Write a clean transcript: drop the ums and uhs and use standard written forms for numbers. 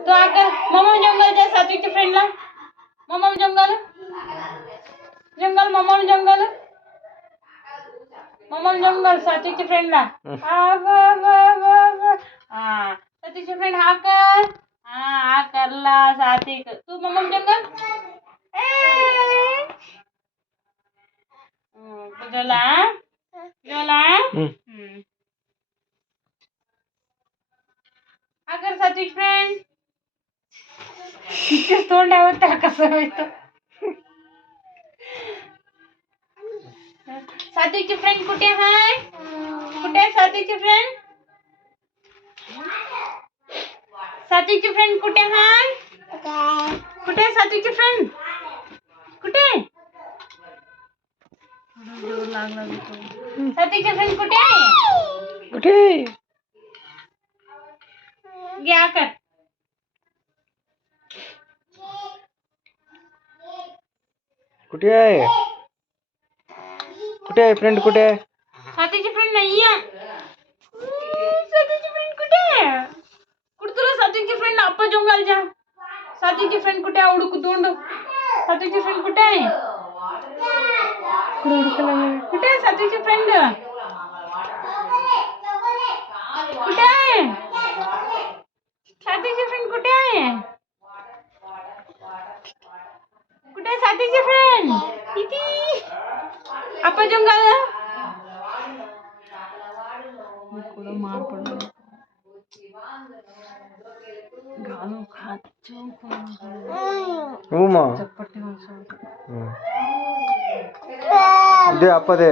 तो आकर मम्मा जंगल जा सात्विकच्या फ्रेंडला मम्मा जंगल जंगल मम्मा जंगल मम्मा जंगल सात्विकच्या फ्रेंडला सात्विकच्या फ्रेंड हा कर हा करला सात्विक तू मम्मा जंगल जोला जोला हा कर सात्विक फ्रेंड तोंडावर त्या कसं होतं सात्विकची फ्रेंड कुठे आहे कुठे आहे सात्विकची फ्रेंड सात्विकची फ्रेंड कुठे आहे कुठे आहे सात्विकची फ्रेंड कुठे सात्विकची फ्रेंड कुठे आहे कुठे घ्या कर कुठे आहे फ्रेंड कुठे आहे सात्विकची फ्रेंड नाही आहे सात्विकची फ्रेंड कुठे आहे कुठे तुला सात्विकची फ्रेंड आपण जंगल जा सात्विकची फ्रेंड कुठे आहे उडकू तोंड सात्विकची फ्रेंड कुठे आहे कुठे आहे सात्विकची फ्रेंड कुठे आहे सात्विकची फ्रेंड कुठे आहे कुठे आहे सात्विकची फ्रेंड किती आपण जंगल मार पडला घालू खात दे आपा दे